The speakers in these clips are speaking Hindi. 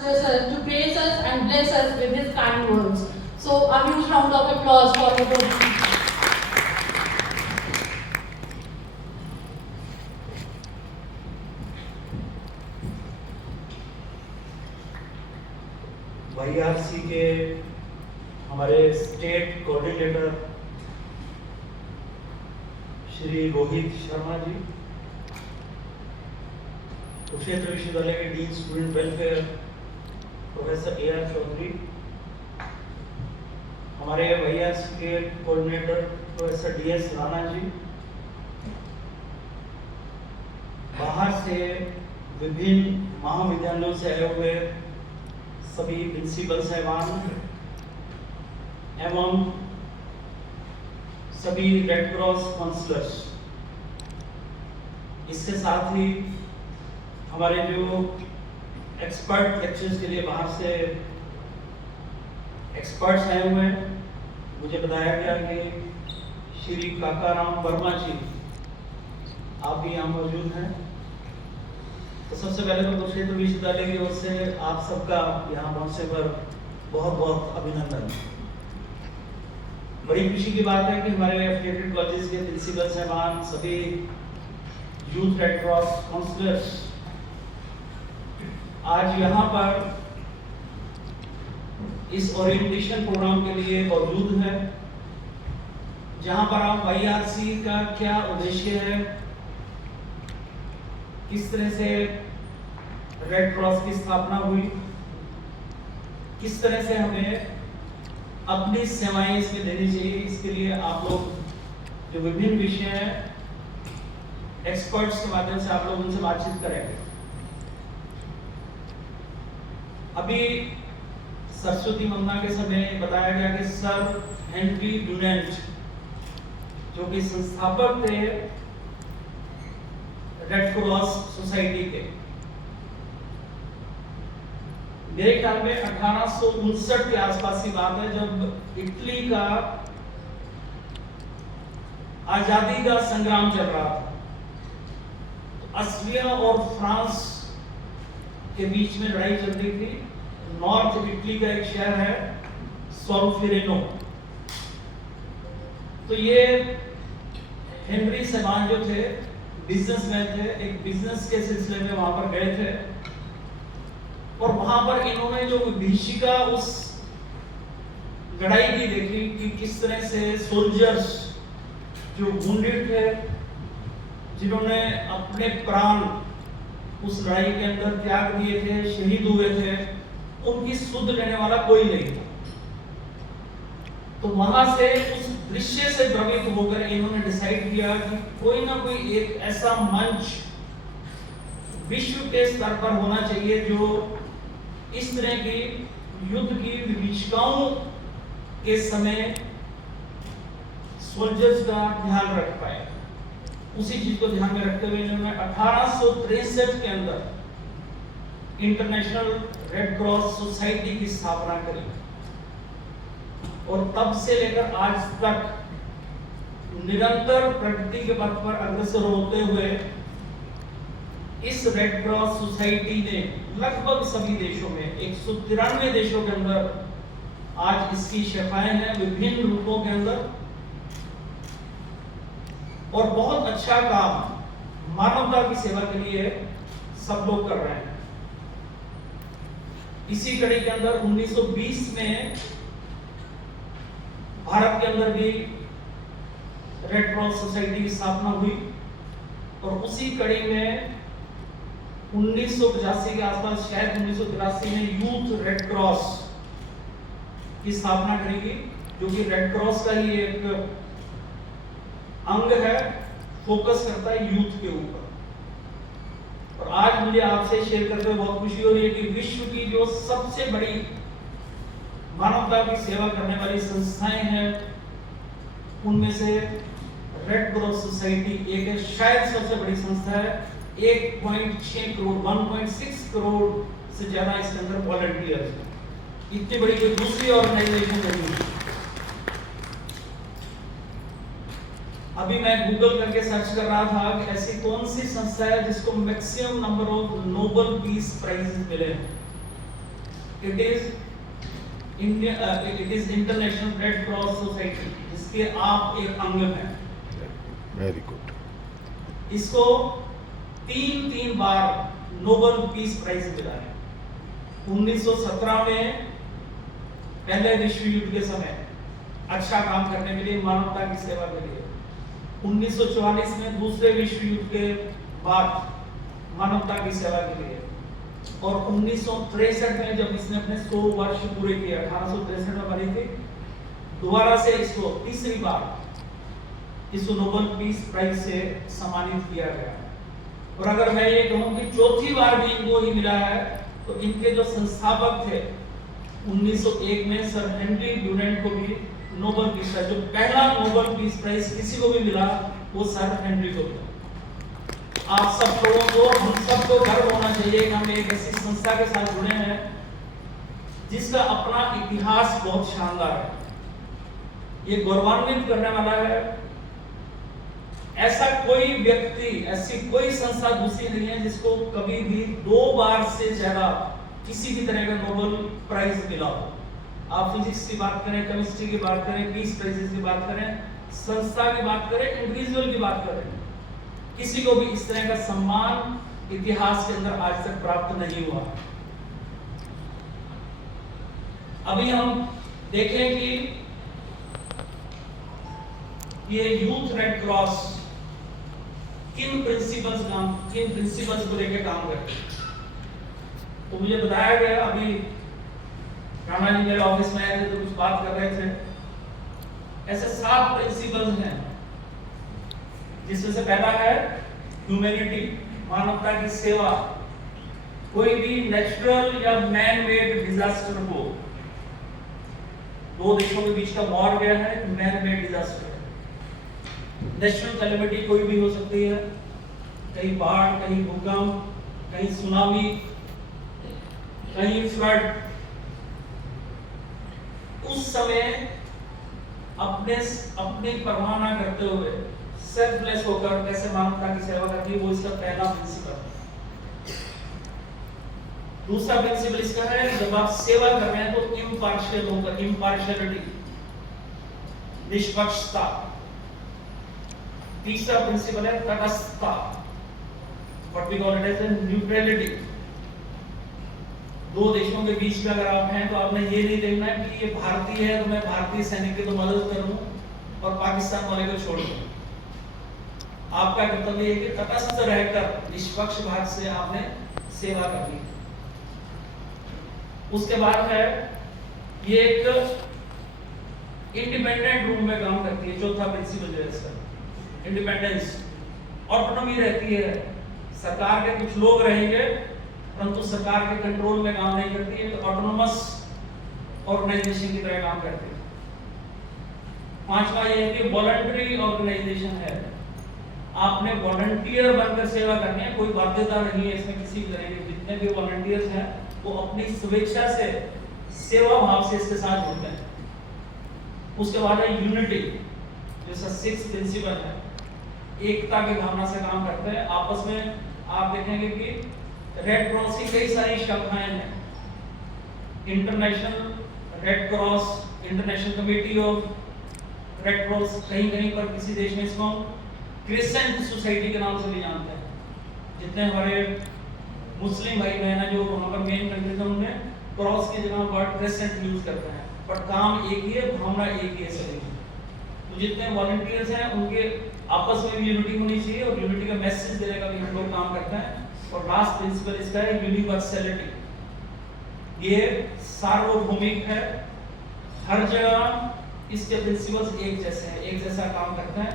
To praise us and bless us with his kind words. So a huge round of applause for the YRC के हमारे स्टेट कोऑर्डिनेटर श्री रोहित शर्मा जी, कुरुक्षेत्र विश्वविद्यालय के dean student welfare professor AR Chaudhary, हमारे YRC के coordinator professor DS Rana ji, बाहर से विभिन्न महाविद्यालयों से आए हुए सभी प्रिंसिपल साहिबान एवं सभी रेड क्रॉस काउंसलर्स, इसके साथ ही हमारे जो एक्सपर्ट लेक्चर्स के लिए बाहर से एक्सपर्ट्स आए हुए हैं, मुझे बताया गया कि श्री काकाराम वर्मा जी आप भी यहाँ मौजूद हैं। तो सबसे पहले तो कुरुक्षेत्र विश्वविद्यालय की ओर से आप सबका यहाँ पहुँचने पर बहुत बहुत अभिनंदन। बड़ी खुशी की बात है कि हमारे एफिलिएटेड कॉलेजेस के प्रिंसिपल साहबान, सभी यूथ रेड क्रॉस काउंसलर्स आज यहाँ पर इस ओरिएंटेशन प्रोग्राम के लिए मौजूद है, जहाँ पर आप YRC का क्या उद्देश्य है, किस तरह से रेड क्रॉस की स्थापना हुई, किस तरह से हमें अपनी सेवाएं इसमें देनी चाहिए, इसके लिए आप लोग जो विभिन्न विषय हैं एक्सपर्ट्स के माध्यम से आप लोग उनसे बातचीत करेंगे। अभी सरस्वती वंदना के समय बताया गया कि सर हेनरी डुनेंट जो कि संस्थापक थे रेड क्रॉस सोसाइटी के, मेरे ख्याल में 1859 के आसपास की बात है, जब इटली का आजादी का संग्राम चल रहा था, तो ऑस्ट्रिया और फ्रांस के बीच में लड़ाई चल रही थी। नॉर्थ इटली का एक शहर है सोल्फेरेनो, तो ये हेनरी साहबान जो थे बिजनेसमैन थे, एक बिजनेस के सिलसिले में वहां पर गए थे और वहां पर इन्होंने जो विभीषिका उस लड़ाई की देखी कि किस तरह से सोल्जर्स जो वुंडेड थे, जिन्होंने अपने प्राण उस लड़ाई के अंदर त्याग दिए थे, शहीद हुए थे, उनकी सुध लेने वाला कोई नहीं था। तो वहां से उस दृश्य से भ्रमित होकर इन्होंने डिसाइड किया कि कोई ना कोई एक ऐसा मंच विश्व के स्तर पर होना चाहिए जो इस तरह की युद्ध की विभीषिकाओं के समय सोल्जर्स का ध्यान रख पाए। उसी चीज को ध्यान में रखते हुए इन्होंने 1863 के अंदर इंटरनेशनल रेड क्रॉस सोसाइटी की स्थापना करी और तब से लेकर आज तक निरंतर प्रगति के पथ पर अग्रसर होते हुए इस रेड क्रॉस सोसाइटी ने लगभग सभी देशों में 193 देशों के अंदर आज इसकी शाखाएं हैं विभिन्न रूपों के अंदर, और बहुत अच्छा काम मानवता की सेवा के लिए सब लोग कर रहे हैं। इसी कड़ी के अंदर 1920 में भारत के अंदर भी रेड क्रॉस सोसाइटी की स्थापना हुई और उसी कड़ी में 1985 के आसपास, शायद 1983 में यूथ रेड क्रॉस की स्थापना करेगी, जो कि रेड क्रॉस का ही एक अंग है, फोकस करता है यूथ के ऊपर। और आज मुझे आपसे शेयर करते हुए बहुत खुशी हो रही है कि विश्व की जो सबसे बड़ी मानवता की सेवा करने वाली संस्थाएं हैं उनमें से रेड क्रॉस सोसाइटी एक है, शायद सबसे बड़ी संस्था है। 1.6 करोड़ 1.6 करोड़ से ज्यादा इसके अंदर वॉलंटियर्स हैं। इतनी बड़ी कोई दूसरी ऑर्गेनाइजेशन नहीं है। अभी मैं गूगल करके सर्च कर रहा था कि ऐसी कौन सी संस्था है जिसको maximum number of Nobel peace prizes मिले हैं। It is international red cross society, जिसके आप एक अंग हैं। Very good. इसको 3 बार नोबेल पीस प्राइज मिला है। 1917 में पहले विश्व युद्ध के समय अच्छा काम करने के लिए, मानवता की सेवा के लिए। 1944 में दूसरे विश्व युद्ध के बाद मानवता की सेवा के लिए, और 1963 में जब इसने अपने 100 वर्ष पूरे किए, 1863 में बनी थी, दोबारा से इसको तीसरी बार इसको नोबेल पीस प्राइज से सम्मानित किया गया। और अगर मैं ये कहूं कि चौथी बार भी इनको ही मिला है, तो इनके जो संस्थापक थे 1901 में सर हेनरी ड्यूनेंट को भी नोबेल पीस प्राइज, जो पहला नोबेल पीस प्राइज किसी को भी मिला वो सर हेनरी को मिला। आप सब लोगों को, हम सबको गर्व होना चाहिए कि हम एक ऐसी संस्था के साथ जुड़े हैं जिसका अपना इतिहास बहुत शानदार है। ये गौरवान्वित करने वाला है। ऐसा कोई व्यक्ति, ऐसी कोई संस्था दूसरी नहीं है जिसको कभी भी 2 बार से ज्यादा किसी भी तरह का नोबेल प्राइज मिला हो। आप फिजिक्स की बात करें, केमिस्ट्री की बात करें, पीस प्राइजेस की बात करें, संस्था की बात करें, इंडिविजुअल की बात करें, किसी को भी इस तरह का सम्मान इतिहास के अंदर आज तक प्राप्त नहीं हुआ। अभी हम देखें कि ये यूथ रेड क्रॉस किन प्रिंसिपल्स को लेकर काम करते हैं। तो मुझे बताया गया, अभी राणा जी मेरे ऑफिस में आए थे तो कुछ बात कर रहे थे। ऐसे 7 प्रिंसिपल्स हैं, जिसमें से पहला है ह्यूमैनिटी, मानवता की सेवा। कोई भी नेचुरल या मैन मेड डिजास्टर हो, 2 देशों के बीच का वॉर गया है, man made disaster. Natural calamity कोई भी हो सकती है, कहीं बाढ़, कहीं भूकंप, कहीं सुनामी, कहीं फ्लड। उस समय अपनी परवाह ना करते हुए सेल्फलेस होकर कैसे मानवता की सेवा करनी, वो इसका पहला प्रिंसिपल है। दूसरा प्रिंसिपल इसका है, जब आप सेवा कर रहे हैं तो इम्पार्शियल होकर, इम्पार्शियलिटी, निष्पक्षता। तीसरा प्रिंसिपल है तटस्थता, what we call it as neutrality. 2 देशों के बीच में अगर आप हैं तो आपने ये नहीं देखना है कि ये भारतीय है तो मैं भारतीय सैनिक की तो मदद करूं और पाकिस्तान वाले को छोड़ दूं। आपका कर्तव्य है कि तटस्थ रहकर निष्पक्ष भाव से आपने सेवा करनी है। उसके बाद है ये एक इंडिपेंडेंट रूम में काम करती है। चौथा प्रिंसिपल जो है इसका इंडिपेंडेंस, ऑटोनॉमी रहती है। सरकार के कुछ लोग रहेंगे परंतु सरकार के कंट्रोल में काम नहीं करती है, तो ऑटोनोमस ऑर्गेनाइजेशन की तरह काम करती है। 5वां ये है कि वॉलंटरी ऑर्गेनाइजेशन है। आपने वॉलंटियर बनकर सेवा करनी है, कोई बाध्यता नहीं है इसमें किसी भी तरह की। जितने भी वॉलंटियर्स हैं वो अपनी स्वेच्छा से, सेवा भाव से इसके साथ जुड़ते हैं। उसके बाद है यूनिटी, जैसा 6th प्रिंसिपल है, एकता की भावना से काम करते हैं। आपस में आप देखेंगे कि रेड क्रॉस की कई सारी शाखाएं हैं। International red cross, international committee of red cross, कहीं पर किसी देश में इसको क्रिसेंट सोसाइटी के नाम से भी जानते हैं। जितने हमारे मुस्लिम भाई बहन हैं जो वहां पर मेन कंट्री में, उनमें क्रॉस की जगह वर्ड क्रिसेंट यूज करते हैं, पर काम एक ही है, भावना एक ही है सभी। तो जितने वॉलंटियर्स हैं उनके आपस में भी यूनिटी होनी चाहिए और यूनिटी का मैसेज देने का भी हम लोग काम करते हैं। और लास्ट प्रिंसिपल इसका है यूनिवर्सैलिटी। ये सार्वभौमिक है, हर जगह इसके प्रिंसिपल्स एक जैसे हैं, एक जैसा काम करते हैं,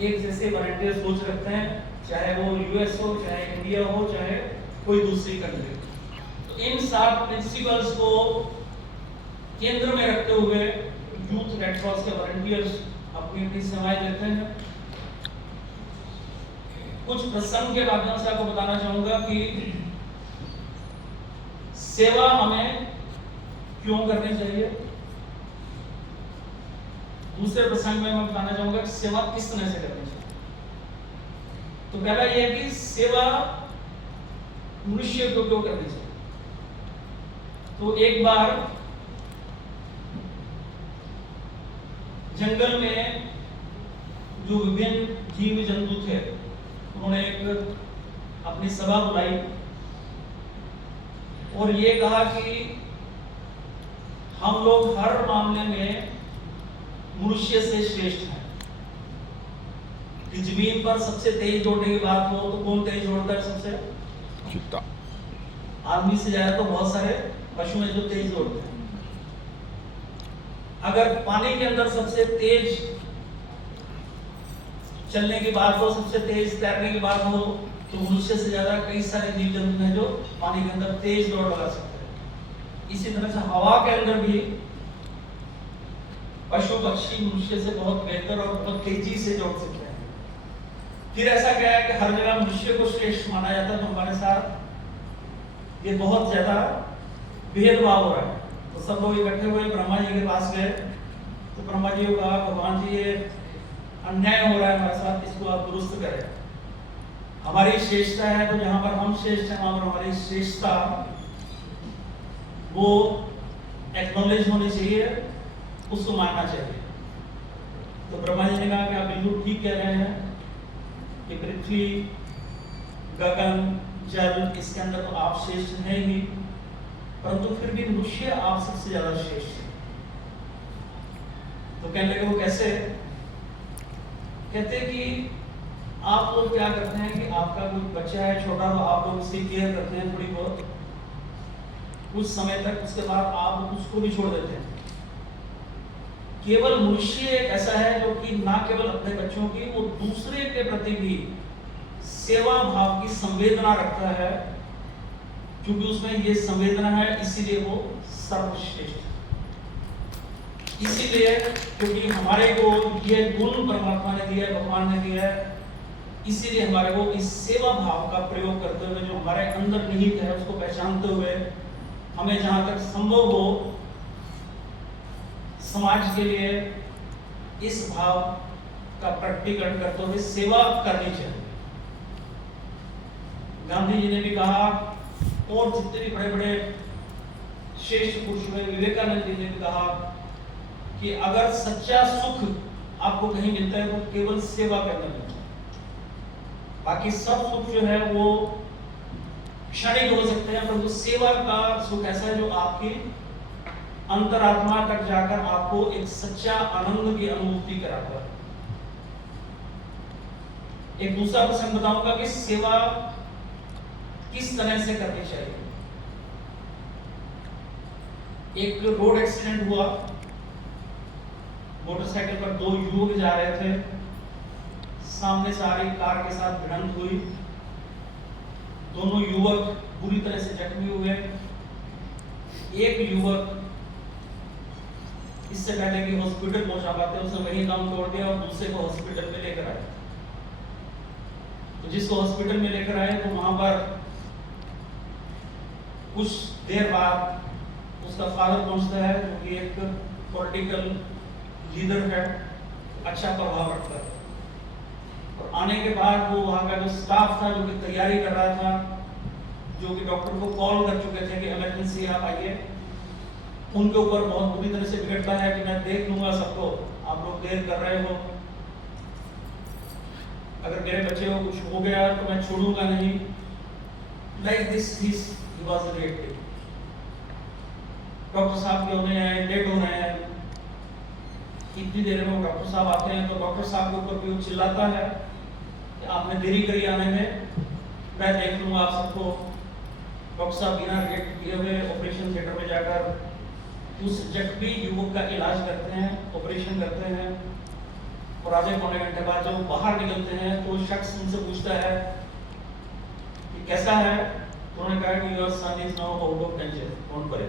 एक जैसे वॉलंटियर सोच रखते हैं, चाहे वो यूएस हो, चाहे इंडिया हो, चाहे कोई दूसरी कंट्री। तो इन 7 प्रिंसिपल्स को केंद्र में रखते हुए यूथ रेड क्रॉस के वॉलंटियर्स अपनी अपनी सेवाएं देते हैं। कुछ प्रसंग के माध्यम से आपको बताना चाहूंगा कि सेवा हमें क्यों करनी चाहिए। दूसरे प्रसंग में मैं बताना चाहूंगा कि सेवा किस तरह से करनी चाहिए। तो पहला यह है कि सेवा मनुष्य को क्यों करनी चाहिए। तो एक बार जंगल में जो विभिन्न जीव जंतु थे उन्होंने एक अपनी सभा बुलाई और ये कहा कि हम लोग हर मामले में मनुष्य से श्रेष्ठ हैं। कि जमीन पर सबसे तेज दौड़ने की बात हो तो कौन तेज दौड़ता है? सबसे चीता। आदमी से ज्यादा तो बहुत सारे पशु हैं जो तेज दौड़ते हैं। अगर पानी के अंदर सबसे तेज चलने की बात हो, सबसे तेज तैरने की बात हो, तो मनुष्य से ज्यादा कई सारे जीव जंतु हैं जो पानी के अंदर तेज दौड़ लगा सकते हैं। इसी तरह से हवा के अंदर भी पशु पक्षी मनुष्य से बहुत बेहतर और बहुत तेजी से दौड़ सकते हैं। फिर ऐसा क्या है कि हर जगह मनुष्य को श्रेष्ठ माना जाता है, तो हमारे साथ ये बहुत ज्यादा भेदभाव हो रहा है। तो सब लोग इकट्ठे हुए ब्रह्मा जी के पास गए, तो ब्रह्मा जी को कहा भगवान जी ये अन्याय हो रहा है हमारे साथ, इसको आप दुरुस्त करें। हमारी श्रेष्ठता है, तो जहां पर हम श्रेष्ठ हैं वहां पर हमारी श्रेष्ठता वो एक्नॉलेज होनी चाहिए, उसको मानना चाहिए। तो ब्रह्मा जी ने कहा कि आप बिल्कुल ठीक कह रहे हैं कि पृथ्वी, गगन, जल, इसके अंदर तो आप श्रेष्ठ हैं ही, परंतु फिर भी मनुष्य आप सबसे ज्यादा श्रेष्ठ है। तो कहने लगे वो कैसे? कहते कि आप लोग क्या करते हैं कि आपका कोई बच्चा है छोटा, तो आप लोग उसकी केयर करते हैं थोड़ी बहुत, कुछ समय तक, उसके बाद आप उसको भी छोड़ देते हैं। केवल मनुष्य एक ऐसा है जो कि ना केवल अपने बच्चों की, वो दूसरे के प्रति भी सेवा भाव की संवेदना रखता है। क्योंकि उसमें ये संवेदना है, इसीलिए वो सर्वश्रेष्ठ है। इसीलिए क्योंकि हमारे को ये गुण परमात्मा ने दिया है, भगवान ने दिया है, इसीलिए हमारे को इस सेवा भाव का प्रयोग करते हुए, जो हमारे अंदर निहित है उसको पहचानते हुए, हमें जहां तक संभव हो समाज के लिए इस भाव का प्रकटीकरण करते हुए सेवा करनी चाहिए। गांधी जी ने भी कहा, और जितने भी बड़े बड़े श्रेष्ठ पुरुष हुए, विवेकानंद जी ने भी कहा कि अगर सच्चा सुख आपको कहीं मिलता है तो केवल सेवा करने में मिलता है। बाकी सब सुख जो है वो क्षणिक हो सकते हैं, परंतु सेवा का सुख ऐसा है जो आपकी अंतरात्मा तक जाकर आपको एक सच्चा आनंद की अनुभूति कराता है। एक दूसरा प्रसंग बताऊंगा कि सेवा किस तरह से करनी चाहिए। एक रोड एक्सीडेंट हुआ, मोटरसाइकिल पर दो युवक जा रहे थे, सामने से आ रही कार के साथ भिड़ंत हुई, दोनों युवक बुरी तरह से जख्मी हुए। एक युवक इससे पहले कि हॉस्पिटल पहुंचा पाते उसने वही काम तोड़ दिया और दूसरे को हॉस्पिटल में लेकर आए। तो जिसको हॉस्पिटल में लेकर आए तो वहां पर कुछ देर बाद उसका फादर पहुंचता है, जो कि एक पॉलिटिकल लीडर है, अच्छा प्रभाव रखता है। और आने के बाद वो वहां का जो स्टाफ था जो कि तैयारी कर रहा था, जो कि डॉक्टर को कॉल कर चुके थे कि इमरजेंसी आप आइए, उनके ऊपर बहुत बुरी तरह से बिगड़ता है कि मैं देख लूंगा सबको, आप लोग देर कर रहे हो, अगर मेरे बच्चे को कुछ हो गया तो मैं छोड़ूंगा नहीं। Like this he was reacting. Doctor साहब क्यों नहीं आए, लेट हो रहे हैं। इतनी देर में डॉक्टर साहब आते हैं तो डॉक्टर साहब के ऊपर भी वो चिल्लाता है कि आपने देरी करी आने में, मैं देख लूंगा आप सबको। डॉक्टर साहब बिना रिएक्ट किए हुए ऑपरेशन थिएटर में जाकर उस जख्मी युवक का इलाज करते हैं, ऑपरेशन करते हैं। और आधे पौने घंटे बाद जब बाहर निकलते हैं तो शख्स उनसे पूछता है कि कैसा है, तो उन्होंने कहा कि your son is now out of danger, don't worry,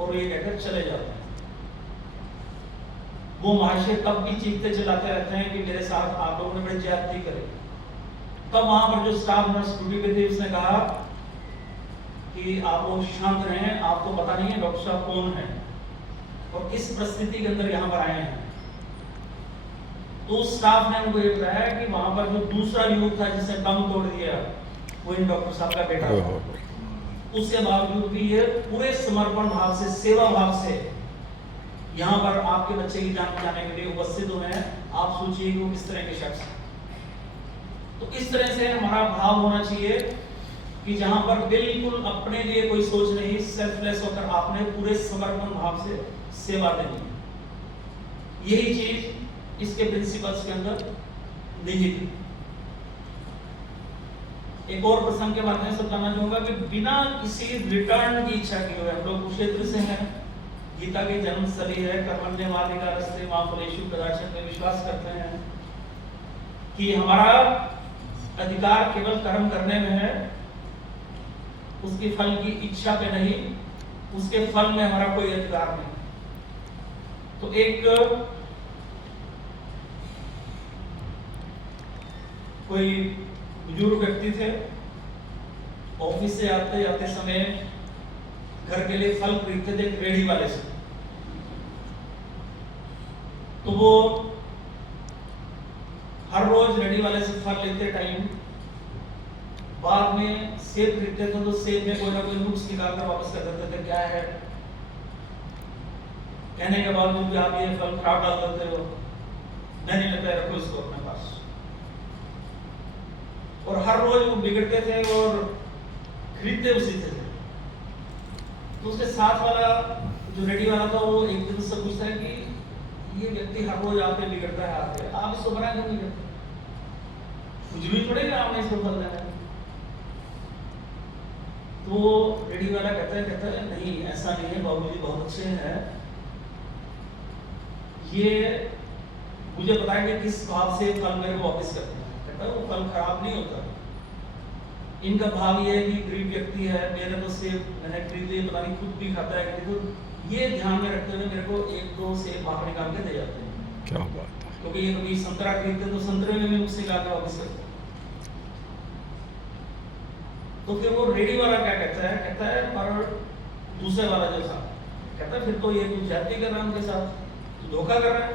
और ये कहकर चले जाते हैं। वो महाशय तब भी चीखते चिल्लाते रहते हैं कि मेरे साथ आप लोगों ने बड़ी ज्यादती करी। तब वहां पर जो स्टाफ नर्स ड्यूटी पे थी उसने कहा कि आप लोग शांत रहें, आपको पता नहीं है डॉक्टर साहब कौन है और किस परिस्थिति के अंदर यहाँ पर आए हैं। तो स्टाफ ने उनको ये बताया कि वहां पर जो दूसरा युवक था जिसने दम तोड़ दिया वो इन डॉक्टर साहब का बेटा था। उसके बावजूद भी ये पूरे समर्पण भाव से, सेवा भाव से यहाँ पर आपके बच्चे की जान बचाने के लिए उपस्थित हुए हैं। आप सोचिए कि वो किस तरह के शख्स हैं। तो इस तरह से हमारा भाव होना चाहिए कि जहां पर बिल्कुल अपने लिए कोई सोच नहीं, सेल्फलेस होकर आपने पूरे समर्पण भाव से सेवा देनी। यही चीज इसके प्रिंसिपल्स के अंदर निहित है। एक और प्रसंग के माध्यम से बताना चाहूंगा कि बिना किसी रिटर्न की इच्छा किए हुए, हम लोग कुरुक्षेत्र से हैं, गीता की जन्मस्थली है, कर्मण्येवाधिकारस्ते मा फलेषु कदाचन में विश्वास करते हैं कि हमारा अधिकार केवल कर्म करने में है, उसके फल की इच्छा पे नहीं, उसके फल में हमारा कोई अधिकार नहीं। तो एक कोई बुजुर्ग व्यक्ति थे, ऑफिस से आते जाते समय घर के लिए फल खरीदते थे रेडी वाले से। तो वो हर रोज रेडी वाले से फल लेते टाइम बाद में सेब खरीदते थे, तो सेब में कोई ना कोई नुक्स निकालकर वापस कर देते थे। क्या है कहने के बावजूद भी आप ये फल खराब डाल देते हो, मैं नहीं लेता, रखो इसको अपने पास। और हर रोज वो बिगड़ते थे और खरीदते उसी थे। तो उसके साथ वाला जो रेडी वाला था वो एक दिन से पूछता है कि ये व्यक्ति हर रोज आप पे बिगड़ता है, आते आप इसको बना क्यों नहीं करते? कुछ भी थोड़े ना आपने इसको फल देना है। तो रेडी वाला कहता है नहीं ऐसा नहीं है बाबूजी, बहुत अच्छे हैं, ये मुझे पता है कि किस भाव से फल मेरे को वापस करते हैं। कहता है वो फल खराब नहीं होता, इनका भाव ये है कि गरीब व्यक्ति है, मेरे तो सेब मैंने खरीदे, पता नहीं खुद भी खाता है कि, तो ये ध्यान में रखते हुए मेरे को एक दो सेब बाहर निकाल के दे जाते हैं। क्या बात है। क्योंकि ये कभी संतरा खरीदते तो संतरे में भी नुक्स निकाल के वापस करते हैं। तो फिर वो रेडी वाला क्या कहता है पर दूसरे वाला जो था कहता है फिर तो ये कुछ ज्यादती कर रहा है उनके साथ, तो धोखा कर रहा है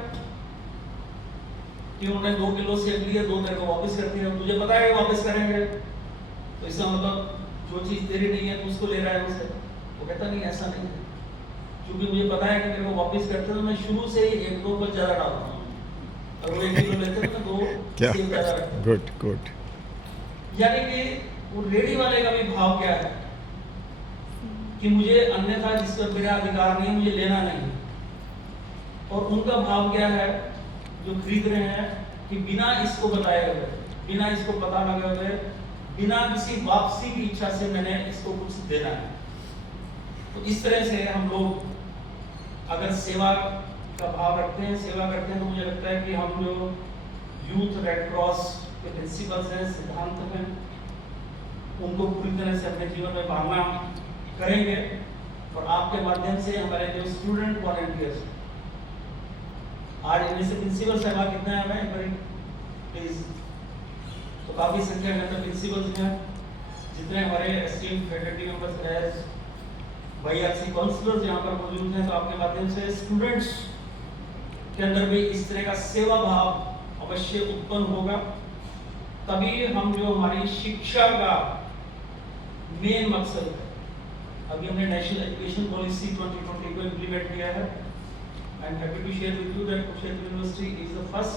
कि उन्होंने 2 किलो सेब लिए, 2 तेरे को वापस कर दिया, तुझे पता है वापस करेंगे, तो इसका मतलब जो चीज तेरी नहीं है तू उसको ले रहा है उससे। वो कहता नहीं ऐसा नहीं है, क्योंकि मुझे पता है कि मेरे को वापस करते तो मैं शुरू से ही 1-2 पर ज्यादा डालता हूँ, और वो 1 किलो लेते तो मैं 2 सेब ज्यादा रखता हूँ। Good good. यानी कि वो रेडी वाले का भी भाव क्या है कि मुझे अन्यथा जिस पर मेरा अधिकार नहीं, मुझे लेना नहीं। और उनका भाव क्या है जो खरीद रहे हैं कि बिना इसको बताए हुए, बिना इसको पता लगे हुए, बिना किसी वापसी की इच्छा से मैंने इसको कुछ देना है। तो इस तरह से हम लोग अगर सेवा का भाव रखते हैं, सेवा करते हैं, तो मुझे लगता है कि हम जो यूथ रेड क्रॉस के प्रिंसिपल्स हैं, सिद्धांत हैं, उनको पूरी तरह से अपने जीवन में पालना करेंगे। और आपके माध्यम से हमारे जो स्टूडेंट वॉलंटियर्स, आज इनमें से प्रिंसिपल साहब कितना है हमें प्लीज, तो काफी संख्या में अंदर प्रिंसिपल्स हैं, जितने हमारे esteemed faculty members as YRC counsellors यहाँ पर मौजूद हैं, तो आपके माध्यम से स्टूडेंट्स के अंदर भी इस तरह का सेवा भाव अवश्य उत्पन्न होगा। तभी हम जो हमारी शिक्षा का मेन मकसद है, अभी हमने नेशनल एजुकेशन पॉलिसी 2020 को इम्प्लीमेंट किया है। I am happy to share with you that Kurukshetra university is the first